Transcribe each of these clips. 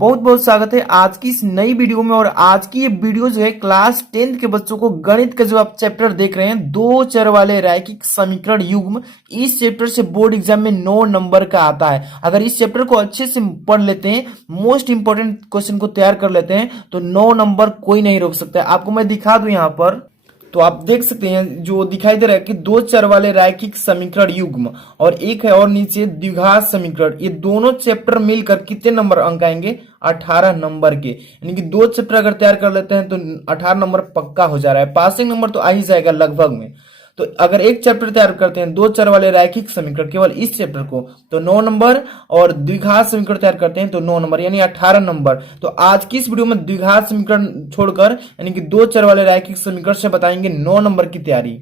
बहुत बहुत स्वागत है आज की इस नई वीडियो में। और आज की ये वीडियो जो है क्लास 10th के बच्चों को गणित का जो आप चैप्टर देख रहे हैं, दो चर वाले रैखिक समीकरण युग्म, इस चैप्टर से बोर्ड एग्जाम में 9 नंबर का आता है। अगर इस चैप्टर को अच्छे से पढ़ लेते हैं, मोस्ट इंपोर्टेंट क्वेश्चन को तैयार कर लेते हैं, तो 9 नंबर कोई नहीं रोक सकता है। आपको मैं दिखा दूं यहाँ पर, तो आप देख सकते हैं जो दिखाई दे रहा है कि दो चर वाले रैखिक समीकरण युग्म और एक है और नीचे द्विघात समीकरण, ये दोनों चैप्टर मिलकर कितने नंबर अंक आएंगे? 18 नंबर के। यानी कि दो चैप्टर अगर तैयार कर लेते हैं तो 18 नंबर पक्का हो जा रहा है। पासिंग नंबर तो आ ही जाएगा लगभग में। तो अगर एक चैप्टर तैयार करते हैं दो चर वाले रैखिक समीकरण, केवल इस चैप्टर को, तो 9 नंबर, और द्विघात समीकरण तैयार करते हैं तो 9 नंबर, यानी 18 नंबर। तो आज की इस वीडियो में द्विघात समीकरण छोड़कर यानी कि दो चर वाले रैखिक समीकरण से बताएंगे 9 नंबर की तैयारी।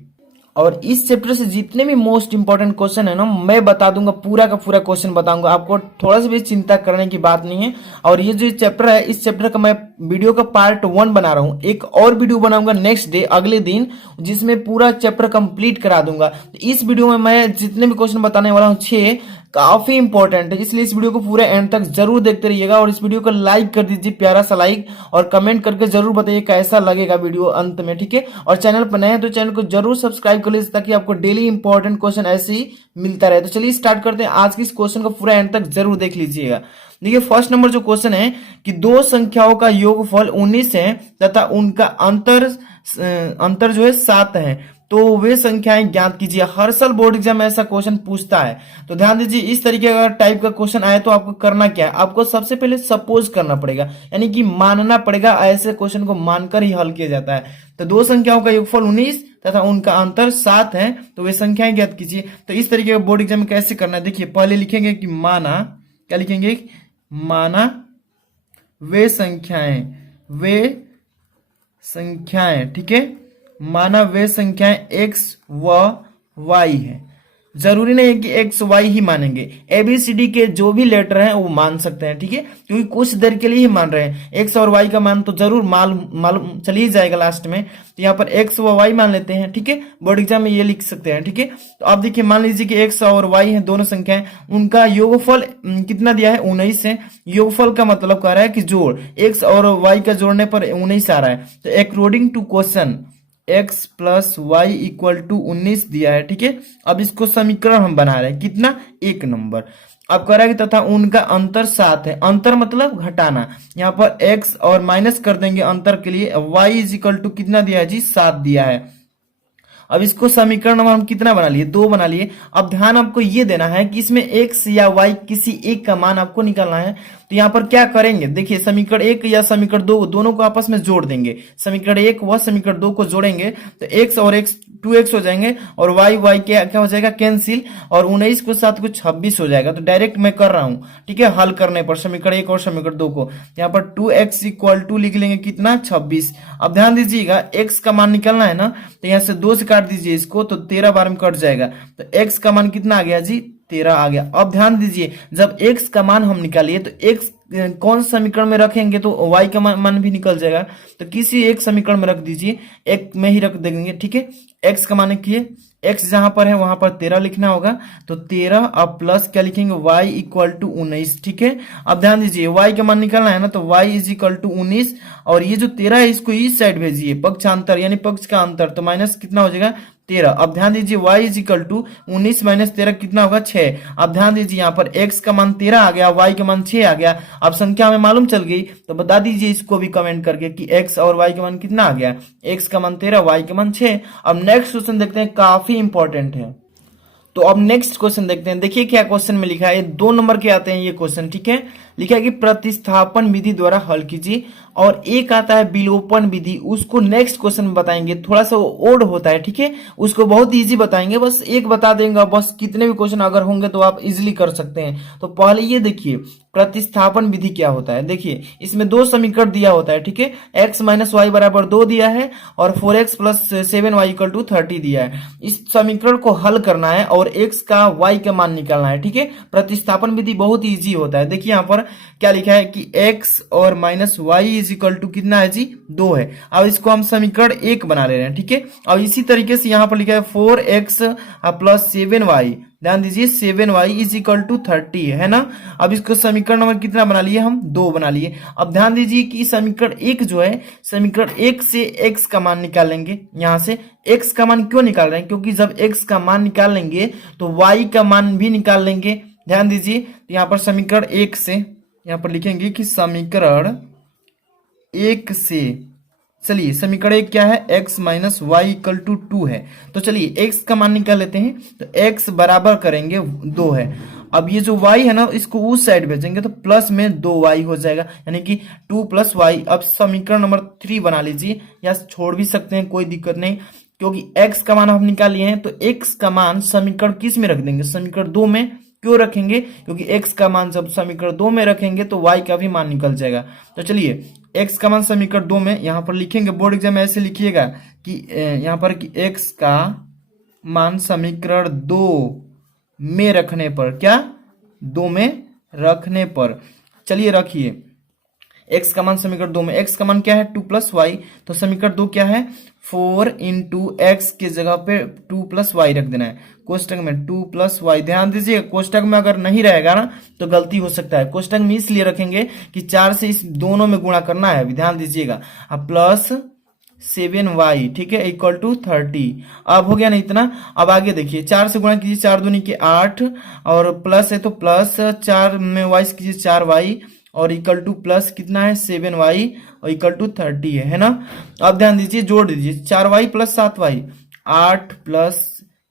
और इस चैप्टर से जितने भी मोस्ट इंपॉर्टेंट क्वेश्चन है ना, मैं बता दूंगा, पूरा का पूरा क्वेश्चन बताऊंगा। आपको थोड़ा सा भी चिंता करने की बात नहीं है। और ये जो चैप्टर है, इस चैप्टर का मैं वीडियो का पार्ट 1 बना रहा हूं। एक और वीडियो बनाऊंगा नेक्स्ट डे, अगले दिन, जिसमें पूरा चैप्टर कंप्लीट करा दूंगा। इस वीडियो में मैं जितने भी क्वेश्चन बताने वाला हूं 6 काफी इंपॉर्टेंट है, इसलिए इस वीडियो को पूरे एंड तक जरूर देखते रहिएगा। और इस वीडियो को लाइक कर दीजिए, प्यारा सा लाइक, और कमेंट करके जरूर बताइए कैसा लगेगा वीडियो अंत में, ठीक है। और चैनल पर नए हैं तो चैनल को जरूर सब्सक्राइब कर लीजिए, ताकि आपको डेली इंपॉर्टेंट क्वेश्चन ऐसे ही मिलता रहे। तो चलिए स्टार्ट करते हैं। आज की इस क्वेश्चन को पूरा एंड तक जरूर देख लीजिएगा। देखिए फर्स्ट नंबर जो क्वेश्चन है कि दो संख्याओं का योगफल 19 है तथा उनका अंतर जो है 7 है, तो वे संख्याएं ज्ञात कीजिए। हर साल बोर्ड एग्जाम में ऐसा क्वेश्चन पूछता है। तो ध्यान दीजिए, इस तरीके का टाइप का क्वेश्चन आए तो आपको करना क्या है? आपको सबसे पहले सपोज करना पड़ेगा, यानी कि मानना पड़ेगा। ऐसे क्वेश्चन को मानकर ही हल किया जाता है। तो दो संख्याओं का योगफल 19 तथा उनका अंतर 7 है, तो वे संख्याएं ज्ञात कीजिए। तो इस तरीके का बोर्ड एग्जाम में कैसे करना है, देखिए पहले लिखेंगे कि माना, क्या लिखेंगे? माना वे संख्याएं, ठीक है। माना वे संख्याएं x व y है। जरूरी नहीं है कि x y ही मानेंगे, ABCD के जो भी लेटर हैं वो मान सकते हैं, ठीक है, क्योंकि कुछ देर के लिए ही मान रहे हैं। x और y का मान तो जरूर मालूम चल ही जाएगा लास्ट में। तो यहाँ पर x व y मान लेते हैं, ठीक है। बोर्ड एग्जाम में ये लिख सकते हैं, ठीक है। तो अब देखिए, मान लीजिए कि x और y है दोनों संख्याएं, उनका योगफल कितना दिया है? 19 है। योगफल का मतलब कह रहा है कि जोड़, x और y का जोड़ने पर 19 आ रहा है। तो according to question x plus y equal to 19 दिया है, ठीक है। अब इसको समीकरण हम बना रहे हैं, कितना? 1 नंबर। अब कह रहा है कि तथा उनका अंतर 7 है। अंतर मतलब घटाना, यहाँ पर x और माइनस कर देंगे अंतर के लिए। y इज इक्वल टू कितना दिया है जी? 7 दिया है। अब इसको समीकरण हम कितना बना लिए? 2 बना लिए। अब ध्यान आपको ये देना है कि इसमें x या y किसी एक का मान आपको निकालना है। तो यहाँ पर क्या करेंगे, देखिए समीकरण 1 या समीकरण 2 दोनों को आपस में जोड़ देंगे। समीकरण 1 व समीकरण 2 को जोड़ेंगे तो x और x 2x हो जाएंगे, और y क्या हो जाएगा? कैंसिल। और 19 को 7 को 26 हो जाएगा। तो डायरेक्ट मैं कर रहा हूं, ठीक है, हल करने पर समीकरण 1 और समीकरण 2 को। यहाँ पर 2x इक्वल टू लिख लेंगे, कितना? 26। अब ध्यान दीजिएगा, x का मान निकलना है ना, तो यहाँ से 2 से काट दीजिए इसको, तो 13 बार में कट जाएगा। तो x का मान कितना आ गया जी? 13 आ गया। अब ध्यान दीजिए, जब x का मान हम निकालिए तो x कौन समीकरण में रखेंगे तो y का मान भी निकल जाएगा। तो किसी एक समीकरण में रख दीजिए, एक में ही रख देंगे, ठीक है। x का मान किए, x जहां पर है वहां पर 13 लिखना होगा। तो 13, अब प्लस क्या लिखेंगे? y इक्वल टू 19, ठीक है। अब ध्यान दीजिए, y का मान निकालना है ना, तो y इज इक्वल टू 19, और ये जो 13 है इसको इस साइड भेजिए, पक्षांतर यानी पक्ष का अंतर, तो माइनस कितना हो जाएगा? 13। अब ध्यान दीजिए, y is equal to 19 minus 13 कितना होगा? 6। अब ध्यान दीजिए, यहाँ पर x का मान 13 आ गया, y का मान 6 आ गया। अब संख्या हमें मालूम चल गई, तो बता दीजिए इसको भी कमेंट करके कि x और y का मान कितना आ गया? x का मान 13, y का मान 6। अब नेक्स्ट क्वेश्चन देखते हैं, काफी इंपॉर्टेंट है। तो अब नेक्स्ट क्वेश्चन देखते हैं। देखिए क्या क्वेश्चन में लिखा है, 2 नंबर के आते हैं ये क्वेश्चन, ठीक है। लिखा है कि प्रतिस्थापन विधि द्वारा हल कीजिए, और एक आता है विलोपन विधि, उसको नेक्स्ट क्वेश्चन में बताएंगे। थोड़ा सा ओड होता है, ठीक है, उसको बहुत इजी बताएंगे, बस एक बता देंगे। बस कितने भी क्वेश्चन अगर होंगे तो आप इजीली कर सकते हैं। तो पहले ये देखिए प्रतिस्थापन विधि क्या होता है। देखिए इसमें 2 समीकरण दिया होता है, ठीक है। x माइनस वाई बराबर 2 दिया है, और 4x plus 7y equal to 30 दिया है। इस समीकरण को हल करना है और x का y का मान निकालना है, ठीक है। प्रतिस्थापन विधि बहुत ईजी होता है। देखिए यहाँ पर क्या लिखा है कि x और minus y is equal to कितना है जी 2 है। अब इसको हम समीकरण 1 बना ले रहे हैं, ठीक है। अब इसी तरीके से यहाँ पर लिखा है 4x प्लस 7y, ध्यान दीजिए 7y इज इक्वल टू 30 है ना। अब इसको समीकरण नंबर कितना बना लिए हम 2 बना लिए। अब ध्यान दीजिए कि समीकरण 1 जो है, समीकरण 1 से x का मान निकालेंगे। यहां से x का मान क्यों निकाल रहे हैं, क्योंकि जब x का मान निकालेंगे तो y का मान भी निकाल लेंगे। ध्यान दीजिए यहाँ पर समीकरण 1 से यहाँ पर लिखेंगे कि समीकरण 1 से, चलिए समीकरण 1 क्या है, x minus y equal to 2 है। तो चलिए x का मान निकाल लेते हैं, तो x बराबर करेंगे 2 है। अब ये जो y है ना, इसको उस साइड भेजेंगे तो प्लस में 2y हो जाएगा, यानी कि 2 प्लस वाई। अब समीकरण नंबर 3 बना लीजिए, या छोड़ भी सकते हैं, कोई दिक्कत नहीं, क्योंकि x का मान हम निकाल लिए हैं। तो x का मान समीकरण किस में रख देंगे, समीकरण 2 में। क्यों रखेंगे, क्योंकि x का मान जब समीकरण 2 में रखेंगे तो y का भी मान निकल जाएगा। तो चलिए x का मान समीकरण 2 में यहां पर लिखेंगे, बोर्ड एग्जाम में ऐसे लिखिएगा कि यहां पर कि x का मान समीकरण 2 में रखने पर, क्या 2 में रखने पर, चलिए रखिए x का मान समीकरण 2 में, x का मान क्या है 2 प्लस वाई, तो समीकरण 2 क्या है 4 इंटू एक्स के जगह पे 2 प्लस वाई रख देना है, कोष्टक में 2 प्लस वाई। ध्यान दीजिए कोष्टक में अगर नहीं रहेगा ना तो गलती हो सकता है। कोष्टक में इसलिए रखेंगे कि 4 से इस दोनों में गुणा करना है, ध्यान दीजिएगा। अब प्लस 7y, ठीक है, इक्वल टू 30। अब हो गया ना इतना। अब आगे देखिए 4 से गुणा कीजिए, 4 दूनी के 8, और प्लस है तो प्लस 4 में y कीजिए 4y, और इक्वल टू प्लस कितना है 7y, और इक्वल टू 30 है ना। अब ध्यान दीजिए जोड़ दीजिए 4y प्लस 7y, 8 प्लस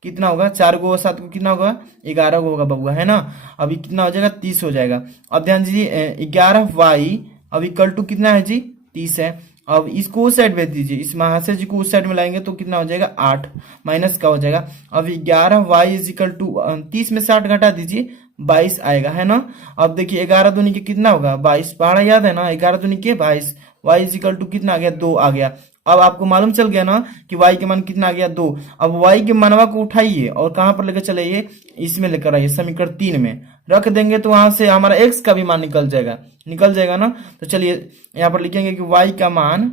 कितना होगा 4 को 7 को कितना होगा 11 को होगा बबुआ, है ना। अभी कितना हो जाएगा 30 हो जाएगा। अब ध्यान दीजिए 11y अब इक्वल टू कितना है जी 30 है। अब इसको उस साइड भेज दीजिए, इस महाशय जी को उस साइड में लाएंगे तो कितना हो जाएगा 8, माइनस का हो जाएगा। अब 11y इज इक्वल टू 30 में से 8 घटा दीजिए 22 आएगा, है ना। अब देखिए 11 दूनी के कितना होगा 22, पहाड़ा याद है ना, 11 दूनी के 22, y इज इक्वल टू कितना आ गया 2 आ गया। अब आपको मालूम चल गया ना कि y के मान कितना आ गया 2। अब y के मानवा को उठाइए और कहां पर लेकर चलाइए, इसमें लेकर आइए, समीकरण 3 में रख देंगे तो वहां से हमारा x का भी मान निकल जाएगा ना। तो चलिए यहां पर लिखेंगे कि y का मान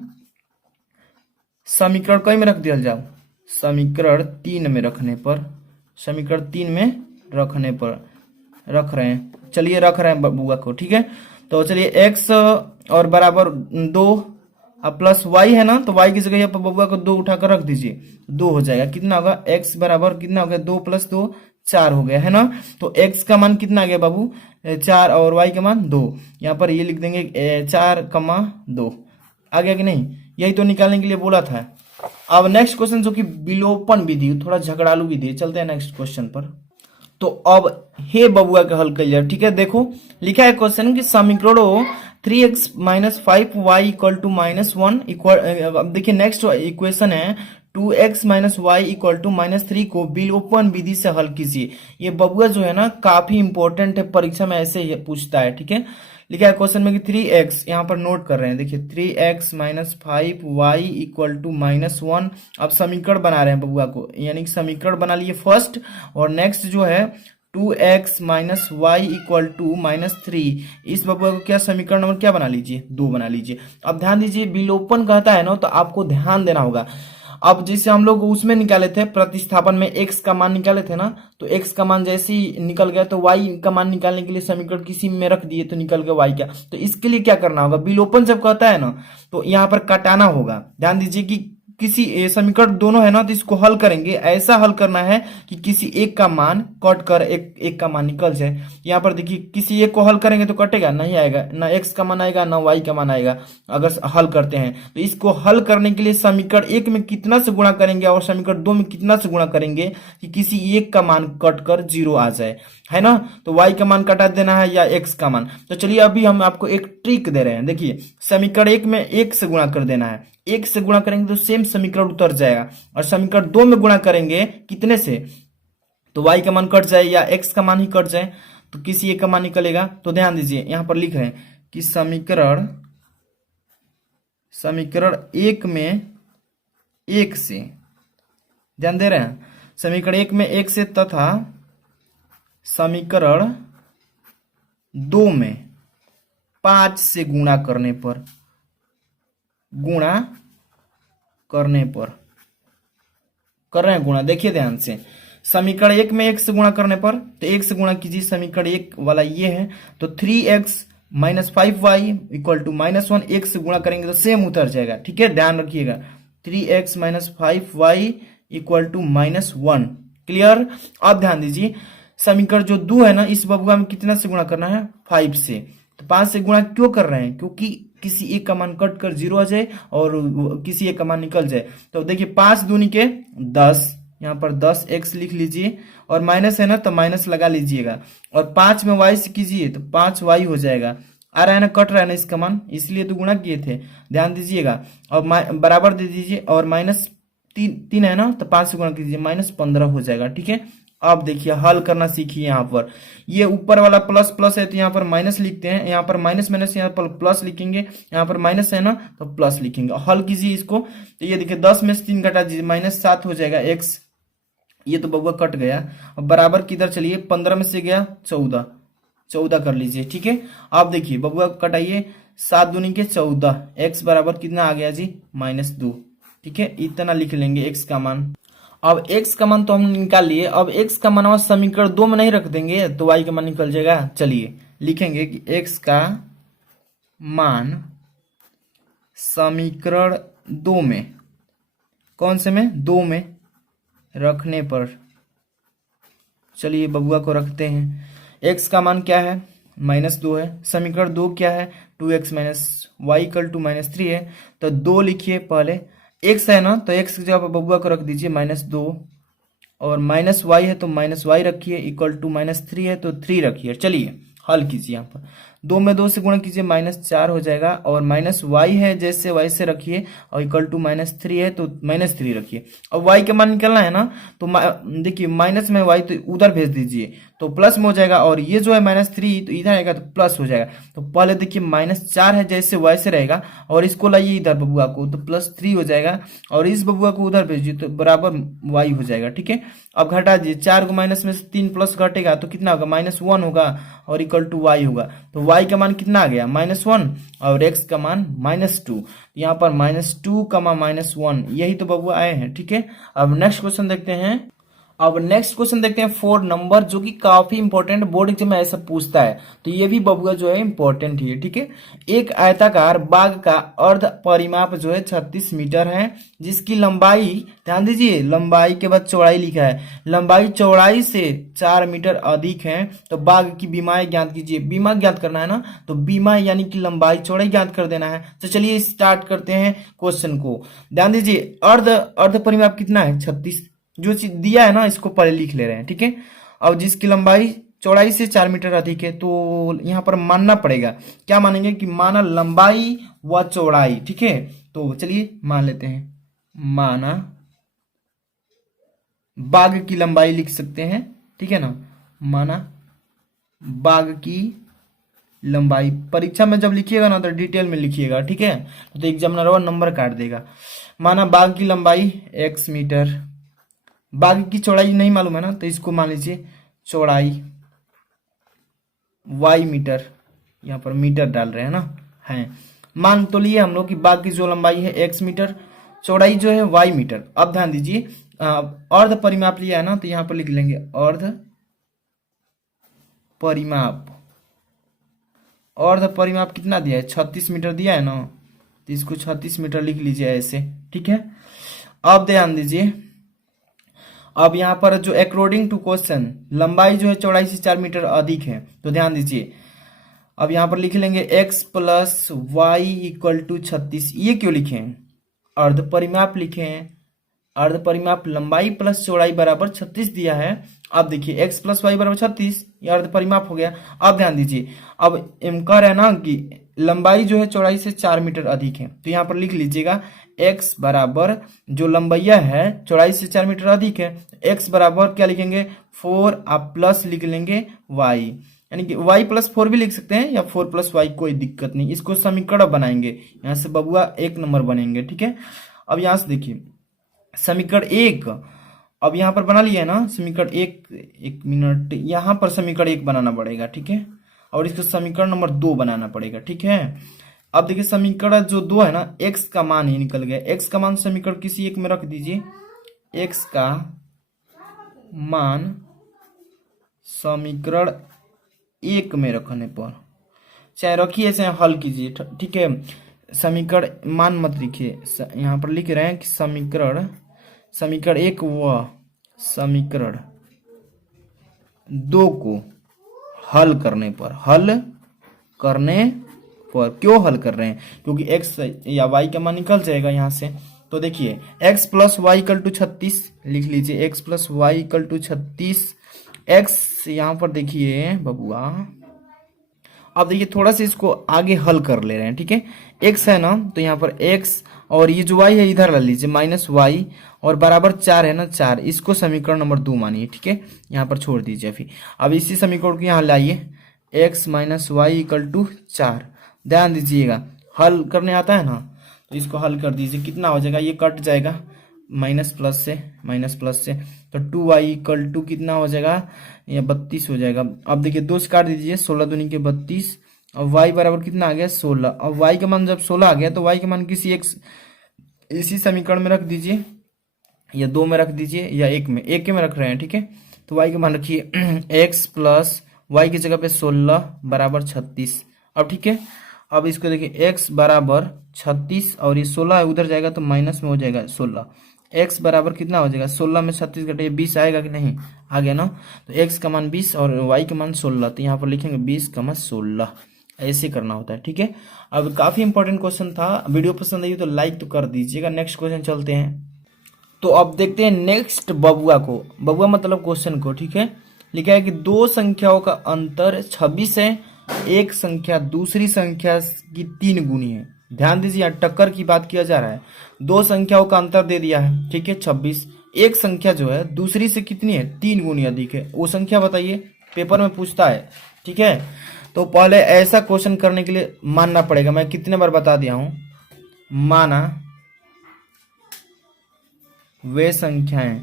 समीकरण कई में रख दिया जाओ, समीकरण 3 में रखने पर, समीकरण 3 में रखने पर रख रहे हैं, चलिए रख रहे हैं बबुआ को, ठीक है। तो चलिए x और बराबर 2 अब प्लस y है ना, तो y की जगह पर बबुआ को 2 उठाकर रख दीजिए, 2 हो जाएगा। कितना होगा x बराबर कितना हो गया 2 प्लस 2 4 हो गया, है ना। तो x का मान कितना आ गया बाबू 4, और y का मान 2। यहाँ पर ये लिख देंगे 4,2 आ गया कि नहीं, यही तो निकालने के लिए बोला था। अब नेक्स्ट क्वेश्चन जो कि विलोपन विधि, थोड़ा झगड़ालू विधि, चलते हैं नेक्स्ट क्वेश्चन पर। तो अब हे बबुआ का हल कर लिया, ठीक है। देखो लिखा है क्वेश्चन कि समीकरणों 3x minus 5y equal to -1 equal, अब देखिए नेक्स्ट इक्वेशन है 2x minus y equal to -3 को विलोपन विधि से हल कीजिए। ये बबुआ जो है ना काफी इंपॉर्टेंट है, परीक्षा में ऐसे ही पूछता है, ठीक है। लिखा है क्वेश्चन में कि 3x, यहाँ पर नोट कर रहे हैं, देखिए 3x minus 5y equal to -1। अब समीकरण बना रहे हैं बबुआ को, यानी कि समीकरण बना लिए फर्स्ट, और नेक्स्ट जो है 2x minus y equal to -3, इस बबुआ को क्या समीकरण नंबर क्या बना लीजिए 2 बना लीजिए। अब ध्यान दीजिए विलोपन कहता है ना, तो आपको ध्यान देना होगा। अब जैसे हम लोग उसमें निकाले थे प्रतिस्थापन में x का मान निकाले थे ना, तो x का मान जैसे ही निकल गया तो y का मान निकालने के लिए समीकरण किसी में रख दिए तो निकल गया y का। तो इसके लिए क्या करना होगा, विलोपन जब कहता है ना तो यहाँ पर काटाना होगा। ध्यान दीजिए कि किसी समीकरण दोनों है ना, तो इसको हल करेंगे, ऐसा हल करना है कि किसी एक का मान कट कर एक का मान निकल जाए। यहाँ पर देखिए किसी एक को हल करेंगे तो कटेगा नहीं, आएगा ना x का मान आएगा ना y का मान आएगा अगर हल करते हैं। तो इसको हल करने के लिए समीकरण 1 में कितना से गुणा करेंगे और समीकरण 2 में कितना से गुणा करेंगे कि किसी एक का मान कट कर 0 आ जाए, है ना। तो y का मान कटा देना है या x का मान। तो चलिए अभी हम आपको एक ट्रिक दे रहे हैं, देखिए समीकरण 1 में 1 से गुणा कर देना है, 1 से गुणा करेंगे तो सेम समीकरण उतर जाएगा, और समीकरण 2 में गुणा करेंगे कितने से, तो y का मान कट जाए या x का मान ही कट जाए, तो किसी एक का मान निकलेगा। तो ध्यान दीजिए यहां पर लिख रहे हैं कि समीकरण 1 में 1 से, ध्यान दे रहे हैं, समीकरण 1 में 1 से तथा समीकरण 2 में 5 से गुणा करने पर, गुणा करने पर कर रहे हैं गुणा, देखिए ध्यान से। समीकरण एक में एक से गुणा करने पर, तो एक से गुणा कीजिए, समीकरण एक वाला ये है, तो 3x minus 5y equal to -1, एक से गुणा करेंगे तो सेम उतर जाएगा, ठीक है, ध्यान रखिएगा। 3x minus 5y equal to -1, clear. अब ध्यान दीजिए, समीकरण जो 2 है ना, इस बबुआ में कितना से गुणा करना है, 5 से। तो 5 से गुणा क्यों कर रहे हैं, क्योंकि किसी एक का मान कट कर 0 आ जाए और किसी एक का मान निकल जाए। तो देखिए 5 दूनी के 10, यहाँ पर 10x लिख लीजिए, और माइनस है ना तो माइनस लगा लीजिएगा, और 5 में y से कीजिए तो 5y हो जाएगा। आ रहा है ना, कट रहा है ना इसका मान, इसलिए तो गुणा किए थे, ध्यान दीजिएगा। और बराबर दे दीजिए, और -3 है ना, तो 5 से गुणा कीजिए, -15 हो जाएगा, ठीक है। अब देखिए हल करना सीखिए। यहाँ पर ये ऊपर वाला प्लस प्लस है तो यहाँ पर माइनस लिखते हैं, यहाँ पर माइनस माइनस यहाँ पर प्लस लिखेंगे, यहाँ पर माइनस है ना तो प्लस लिखेंगे। हल कीजिए इसको, तो ये देखिए 10 में से 3 घटा दीजिए, -7 हो जाएगा x, ये तो बबुआ कट गया। अब बराबर किधर चलिए, 15 में से गया 14, 14 कर लीजिए, ठीक है। आप देखिए बबुआ कटाइए, 7 दूनी के 14, x बराबर कितना आ गया जी, -2, ठीक है, इतना लिख लेंगे x का मान। अब x का मान तो हम निकाल लिए, अब x का मान समीकरण 2 में नहीं रख देंगे तो y का मान निकल जाएगा। चलिए लिखेंगे कि x का मान समीकरण 2 में, कौन से में, 2 में रखने पर, चलिए बबुआ को रखते हैं। x का मान क्या है, -2 है, समीकरण 2 क्या है, 2x minus y equal to -3 है, तो 2 लिखिए पहले, x है ना तो x की जगह बबुआ को रख दीजिए -2, और -y है तो -y रखिए, इक्वल टू -3 है तो 3 रखिए। चलिए हल कीजिए, यहाँ पर 2 में 2 से गुणा कीजिए, -4 हो जाएगा, और -y है जैसे वैसे रखिए, और इक्वल टू -3 है तो -3 रखिए। अब y का मान निकलना है ना, तो देखिए माइनस में y तो उधर भेज दीजिए तो प्लस में हो जाएगा, और ये जो है -3 तो इधर आएगा तो प्लस हो जाएगा। तो पहले देखिए -4 है जैसे वैसे रहेगा, और इसको लाइए इधर बबुआ को तो +3 हो जाएगा, और इस बबुआ को उधर भेजिए तो बराबर y हो जाएगा, ठीक है। अब घटा दीजिए, 4 को माइनस में से 3 प्लस घटेगा तो कितना होगा, -1 होगा, और इक्वल टू y होगा, तो y का मान कितना आ गया, -1, और x का मान -2, यहाँ पर -2, -1, यही तो बबुआ आए हैं, ठीक है। अब नेक्स्ट क्वेश्चन देखते हैं। अब नेक्स्ट क्वेश्चन देखते हैं 4 नंबर, जो कि काफी इंपॉर्टेंट, बोर्ड एग्जाम में ऐसा पूछता है, तो ये भी बबुआ जो है इंपॉर्टेंट ही है, ठीक है। एक आयताकार बाग का अर्ध परिमाप जो है 36 मीटर है, जिसकी लंबाई, ध्यान दीजिए लंबाई के बाद चौड़ाई लिखा है, लंबाई चौड़ाई से 4 मीटर अधिक है, तो बाग की बीमाएं ज्ञात कीजिए। बीमा ज्ञात करना है ना, तो बीमा यानी कि लंबाई चौड़ाई ज्ञात कर देना है। तो चलिए स्टार्ट करते हैं क्वेश्चन को। ध्यान दीजिए अर्ध परिमाप कितना है, 36, जो चीज दिया है ना इसको पहले लिख ले रहे हैं, ठीक है। अब जिसकी लंबाई चौड़ाई से 4 मीटर अधिक है, तो यहाँ पर मानना पड़ेगा, क्या मानेंगे कि माना लंबाई व चौड़ाई, ठीक है। तो चलिए मान लेते हैं, माना बाग की लंबाई लिख सकते हैं, ठीक है ना, माना बाग की लंबाई। परीक्षा में जब लिखिएगा ना तो डिटेल में लिखिएगा, ठीक है, तो एग्जामिनर वो नंबर काट देगा। माना बाग की लंबाई x मीटर, बाग की चौड़ाई नहीं मालूम है ना, तो इसको मान लीजिए चौड़ाई y मीटर, यहाँ पर मीटर डाल रहे हैं ना, है। मान तो लिए हम लोग कि बाग की जो लंबाई है x मीटर, चौड़ाई जो है y मीटर। अब ध्यान दीजिए अर्ध परिमाप लिया है ना, तो यहाँ पर लिख लेंगे अर्ध परिमाप। अर्ध परिमाप कितना दिया है, 36 मीटर दिया है ना, तो इसको 36 मीटर लिख लीजिए ऐसे, ठीक है। अब ध्यान दीजिए, अब यहाँ पर जो अकॉर्डिंग टू क्वेश्चन लंबाई जो है चौड़ाई से 4 मीटर अधिक है, तो ध्यान दीजिए अब यहाँ पर लिख लेंगे x + y इक्वल टू 36। ये क्यों लिखे हैं, अर्ध परिमाप लिखे हैं, अर्ध परिमाप लंबाई प्लस चौड़ाई बराबर 36 दिया है। अब देखिए x + y बराबर 36, ये अर्ध परिमाप हो गया। अब ध्यान दीजिए, अब कह रहा है ना कि लंबाई जो है चौड़ाई से 4 मीटर अधिक है, तो यहाँ पर लिख लीजिएगा x बराबर जो लंबाइया है चौड़ाई से 4 मीटर अधिक है, x बराबर क्या लिखेंगे 4, आप प्लस लिख लेंगे y, यानी कि y + 4 भी लिख सकते हैं, या 4 + y, कोई दिक्कत नहीं। इसको समीकरण बनाएंगे, यहाँ से बबुआ 1 नंबर बनेंगे, ठीक है। अब यहाँ से देखिए समीकरण 1, अब यहाँ पर बना लिया है ना समीकरण 1, 1 मिनट, यहाँ पर समीकरण 1 बनाना पड़ेगा, ठीक है। और इसको समीकरण नंबर 2 बनाना पड़ेगा। ठीक है, अब देखिए समीकरण जो 2 है ना, x का मान ही निकल गया। x का मान समीकरण किसी एक में रख दीजिए, x का मान समीकरण 1 में रखने पर, चाहे रखिए चाहे हल कीजिए। ठीक है, समीकरण मान मत लिखिए, यहाँ पर लिख रहे हैं कि समीकरण 1 व समीकरण 2 को हल करने पर, क्यों हल कर रहे हैं, क्योंकि x या y का मान निकल जाएगा यहाँ से। तो देखिए x plus y equal to 36 लिख लीजिए, x plus y equal to 36। x यहाँ पर देखिए बबुआ, अब देखिए थोड़ा सा इसको आगे हल कर ले रहे हैं। ठीक है, x है ना, तो यहाँ पर x और ये जो y है इधर ला लीजिए, माइनस वाई और बराबर 4 है ना, 4, इसको समीकरण नंबर 2 मानिए। ठीक है, यहाँ पर छोड़ दीजिए अभी। अब इसी समीकरण को यहाँ लाइए, x minus y equal to 4। ध्यान दीजिएगा, हल करने आता है ना, तो इसको हल कर दीजिए। कितना हो जाएगा, ये कट जाएगा माइनस प्लस से, तो 2y इक्वल टू कितना हो जाएगा, ये 32 हो जाएगा। अब देखिए 2 से काट दीजिए, 16 दूनी के 32, और y बराबर कितना आ गया 16। अब y का मान जब 16 आ गया तो y का मान किसी एक इसी समीकरण में रख दीजिए, या 2 में रख दीजिए, या 1 में रख रहे हैं। ठीक है, तो y का मान रखिए x प्लस वाई की जगह पे 16 बराबर 36। अब ठीक है, अब इसको देखिए x बराबर 36 और ये 16 है, उधर जाएगा तो माइनस में हो जाएगा 16। x बराबर कितना हो जाएगा, 16 में 36 घटे 20 आएगा कि नहीं, आ गया ना। तो x का मान 20 और y का मान 16, तो यहाँ पर लिखेंगे 20 का मान 16, ऐसे करना होता है। ठीक है, अब काफी इंपॉर्टेंट क्वेश्चन था। वीडियो पसंद आई तो लाइक तो कर दीजिएगा। नेक्स्ट क्वेश्चन चलते हैं। तो अब देखते हैं नेक्स्ट बबुआ को, बबुआ मतलब क्वेश्चन को। ठीक है, लिखा है कि दो संख्याओं का अंतर 26 है, एक संख्या दूसरी संख्या की 3 गुनी है। ध्यान दीजिए, यहाँ टक्कर की बात किया जा रहा है। दो संख्याओं का अंतर दे दिया है, ठीक है 26, एक संख्या जो है दूसरी से कितनी है, 3 गुनी अधिक है। वो संख्या बताइए, पेपर में पूछता है। ठीक है, तो पहले ऐसा क्वेश्चन करने के लिए मानना पड़ेगा, मैं कितने बार बता दिया हूं, माना वे संख्याएं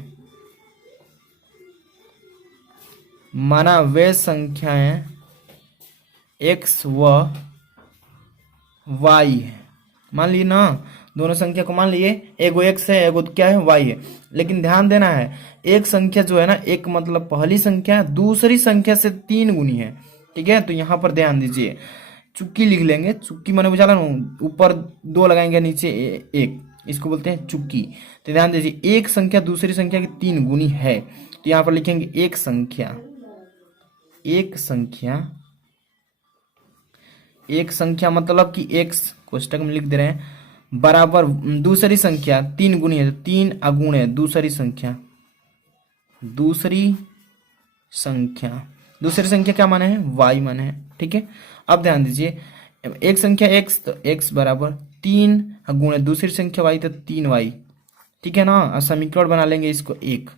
x व y है। मान लिए ना, दोनों संख्या को मान लिए, एगो x है, एगो क्या है y है। लेकिन ध्यान देना है, एक संख्या जो है ना, एक मतलब पहली संख्या दूसरी संख्या से 3 गुनी है। ठीक है, तो यहाँ पर ध्यान दीजिए, चुक्की लिख लेंगे। चुक्की माने बुझा, ऊपर 2 लगाएंगे, नीचे 1, इसको बोलते हैं चुक्की। तो ध्यान दीजिए, एक संख्या दूसरी संख्या की 3 गुनी है, तो यहाँ पर लिखेंगे एक संख्या मतलब कि x कोष्टक में लिख दे रहे हैं, बराबर दूसरी संख्या 3 गुनी है, तो 3 अगुण है दूसरी संख्या क्या माने है, y माने है। ठीक है, अब ध्यान दीजिए, एक संख्या x, तो x बराबर 3 गुणे दूसरी संख्या y, तो 3y। ठीक है ना, समीकरण बना लेंगे इसको 1।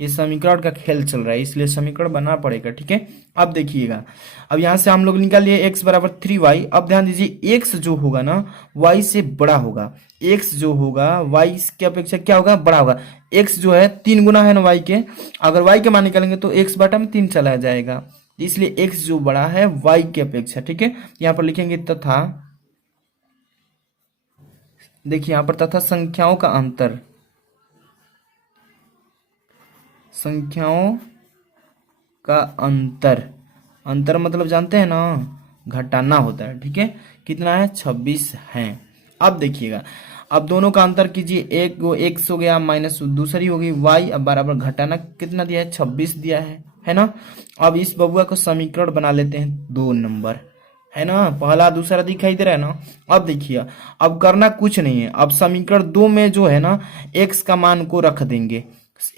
ये समीकरण का खेल चल रहा है, इसलिए समीकरण बनाना पड़ेगा। ठीक है, अब देखिएगा, अब यहां से हम लोग निकाल लिए x बराबर 3y। अब ध्यान दीजिए, x जो होगा ना y से बड़ा होगा, x जो होगा y की अपेक्षा क्या होगा, बड़ा होगा। x जो है 3 गुना है ना y के, अगर y के मान निकालेंगे तो x बटा में 3 चला जाएगा, इसलिए x जो बड़ा है y की अपेक्षा। ठीक है, यहाँ पर लिखेंगे तथा, देखिए यहाँ पर तथा संख्याओं का अंतर, अंतर मतलब जानते हैं ना, घटाना होता है। ठीक है, कितना है, 26 है। अब देखिएगा, अब दोनों का अंतर कीजिए, एक वो x हो गया माइनस दूसरी हो गई y, अब बराबर घटाना कितना दिया है, 26 दिया है ना। अब इस बबुआ को समीकरण बना लेते हैं 2 नंबर, है ना, पहला दूसरा दिखाई दे रहा है ना। अब देखिए, अब करना कुछ नहीं है, अब समीकरण 2 में जो है ना x का मान को रख देंगे,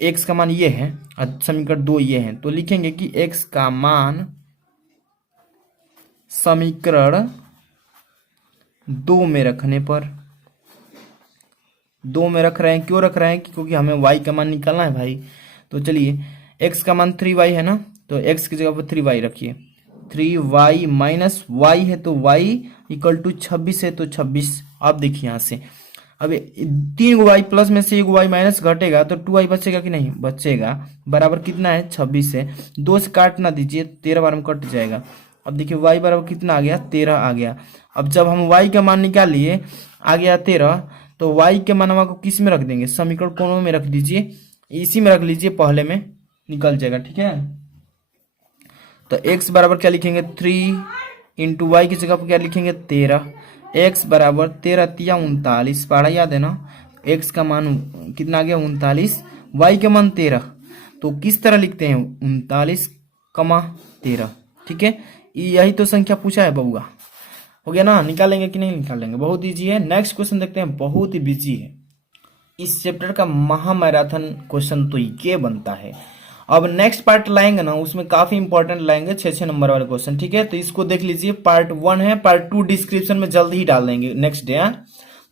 x का मान ये है और समीकरण 2 ये है, तो लिखेंगे कि x का मान समीकरण 2 में रखने पर, 2 में रख रहे हैं, क्यों रख रहे हैं, क्योंकि हमें y का मान निकालना है भाई। तो चलिए, x का मान 3y है ना, तो x की जगह पर 3y रखिए, 3y माइनस y है, तो y इक्वल टू 26 है, तो 26। अब देखिए यहाँ से, अब 3 y प्लस में से 1 y माइनस घटेगा, तो 2y बचेगा कि नहीं, बचेगा, बराबर कितना है, 26 है। 2 से काट ना दीजिए, 13 बार में कट जाएगा, अब देखिए y बराबर कितना आ गया, 13 आ गया। अब जब हम y का मान निकाल लिए, आ गया 13, तो y के मानवा को किस में रख देंगे, समीकरण कोनों में रख दीजिए, इसी में रख लीजिए, पहले में निकल जाएगा, ठीक है। तो x बराबर क्या लिखेंगे, 3 इंटू वाई की जगह पर क्या लिखेंगे, 13। x बराबर 13 तिया 39, पढ़ा याद है ना। x का मान कितना आ गया, 39, y का मान 13, तो किस तरह लिखते हैं, 39,13, ठीक है। यही तो संख्या पूछा है बउआ, हो गया ना। निकालेंगे कि नहीं निकालेंगे, बहुत ईजी है। नेक्स्ट क्वेश्चन देखते हैं, बहुत ही बिजी है। इस चैप्टर का महामैराथन क्वेश्चन तो ये बनता है। अब नेक्स्ट पार्ट लाएंगे ना, उसमें काफी इंपॉर्टेंट लाएंगे, 6 नंबर वाले क्वेश्चन, ठीक है। तो इसको देख लीजिए, पार्ट 1 है, पार्ट 2 डिस्क्रिप्शन में जल्द ही डाल देंगे नेक्स्ट डे।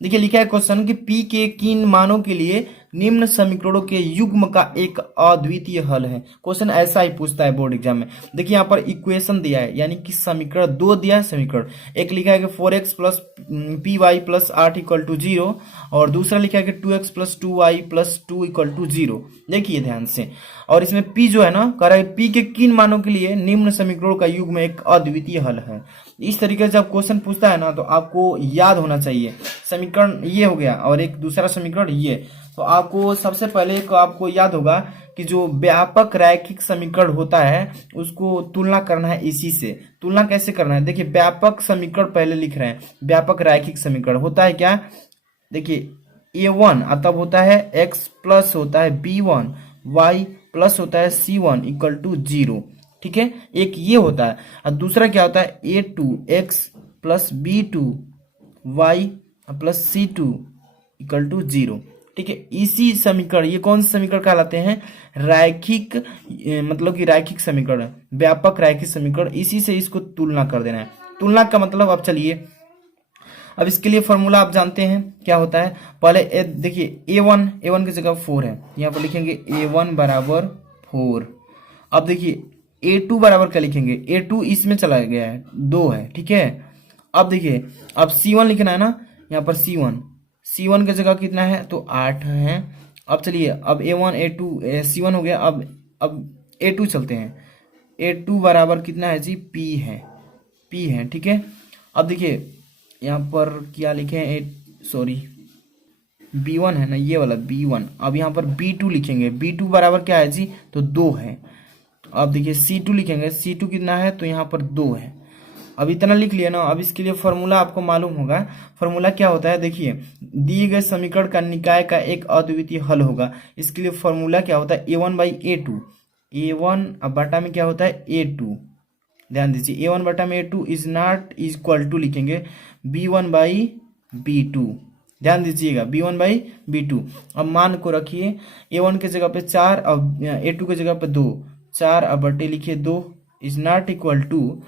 देखिए लिखा है क्वेश्चन कि P के किन मानों के लिए निम्न समीकरणों के युग्म का एक अद्वितीय हल है। क्वेश्चन ऐसा ही पूछता है बोर्ड एग्जाम में। देखिए यहाँ पर इक्वेशन दिया है, यानी कि समीकरण दो दिया है। समीकरण एक लिखा है कि 4x plus p y plus 8 equal to 0, और दूसरा लिखा है कि 2x plus 2y plus 2 equal to 0। देखिए ध्यान से, और इसमें P जो है ना, कह रहा है P के किन मानों के लिए निम्न समीकरणों का युग्म एक अद्वितीय हल है। इस तरीके से जब क्वेश्चन पूछता है ना, तो आपको याद होना चाहिए, समीकरण ये हो गया और एक दूसरा समीकरण ये। तो आपको सबसे पहले आपको याद होगा कि जो व्यापक रैखिक समीकरण होता है उसको तुलना करना है इसी से। तुलना कैसे करना है, देखिए व्यापक समीकरण पहले लिख रहे हैं। व्यापक रैखिक समीकरण होता है क्या, देखिए a1 तब होता है x प्लस होता है b1, y प्लस होता है c1 इक्वल टू 0, ठीक है। एक ये होता है, और दूसरा क्या होता है a2 x plus b2 y plus c2 equal to 0, ठीक है। इसी समीकरण, ये कौन से समीकरण कहलाते हैं, रैखिक, मतलब कि रैखिक समीकरण, व्यापक रैखिक समीकरण। इसी से इसको तुलना कर देना है। तुलना का मतलब, अब चलिए, अब इसके लिए फॉर्मूला आप जानते हैं क्या होता है। पहले देखिए a1 की जगह 4 है, यहाँ पर लिखेंगे a1 बराबर 4। अब देखिए a2 बराबर क्या लिखेंगे, a2 इसमें चला गया है, 2 है, ठीक है। अब देखिए, अब c1 लिखना है ना, यहाँ पर c1 की जगह कितना है, तो 8 है। अब चलिए, अब a1 a2 c1 हो गया। अब a2 चलते हैं, a2 बराबर कितना है जी, p है, ठीक है। अब देखिए यहाँ पर क्या लिखे हैं, सॉरी b1 है ना, ये वाला b1। अब यहाँ पर b2 लिखेंगे, b2 बराबर क्या है जी, तो 2 है। अब देखिए c2 लिखेंगे, c2 कितना है, तो यहाँ पर 2 है। अब इतना लिख लिया ना। अब इसके लिए फॉर्मूला आपको मालूम होगा। फॉर्मूला क्या होता है, देखिए दिए गए समीकरण का निकाय का एक अद्वितीय हल होगा। इसके लिए फॉर्मूला क्या होता है, a1 बाई a2, a1 अब बटा में क्या होता है a2, ध्यान दीजिए, a1 बटा में a2 is not equal to लिखेंगे b1 बाई b2, ध्यान दीजिएगा, b1 बाई b2। अब मान को रखिए, a1 के जगह पे 4, अब a2 के जगह पे 2, 4 अब बटे लिखिए 2 is not equal to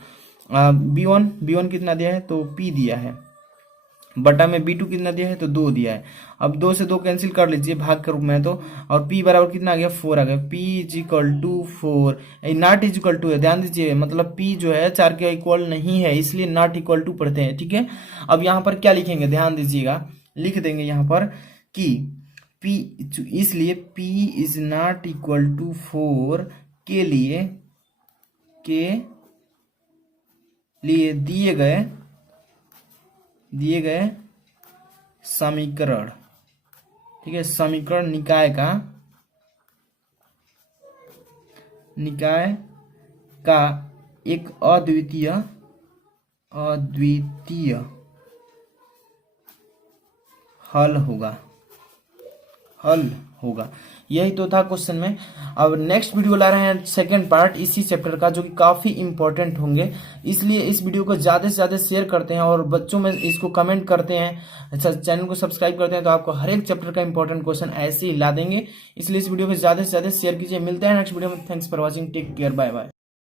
b1 कितना दिया है, तो p दिया है, बटा में b2 कितना दिया है, तो 2 दिया है। अब 2 से 2 कैंसिल कर लीजिए भाग के रूप में, तो और p बराबर कितना आ गया, 4 आ गया। p is equal to 4, not is equal to है, ध्यान दीजिए, मतलब p जो है 4 के इक्वल नहीं है, इसलिए नॉट इक्वल टू पढ़ते हैं, ठीक है। अब यहाँ पर क्या लिखेंगे, ध्यान दीजिएगा, लिख देंगे यहाँ पर कि p, इसलिए p is not equal to 4 के लिए दिए गए समीकरण, ठीक है, समीकरण निकाय का एक अद्वितीय हल होगा। यही तो था क्वेश्चन में। अब नेक्स्ट वीडियो ला रहे हैं सेकंड पार्ट इसी चैप्टर का, जो कि काफी इंपॉर्टेंट होंगे, इसलिए इस वीडियो को ज्यादा से ज्यादा शेयर करते हैं और बच्चों में इसको कमेंट करते हैं, अच्छा चैनल को सब्सक्राइब करते हैं, तो आपको हर एक चैप्टर का इंपॉर्टेंट क्वेश्चन ऐसे ही ला देंगे। इसलिए इस वीडियो को ज्यादा से ज्यादा शेयर कीजिए। मिलते हैं नेक्स्ट वीडियो में। Thanks for watching, take care, bye bye.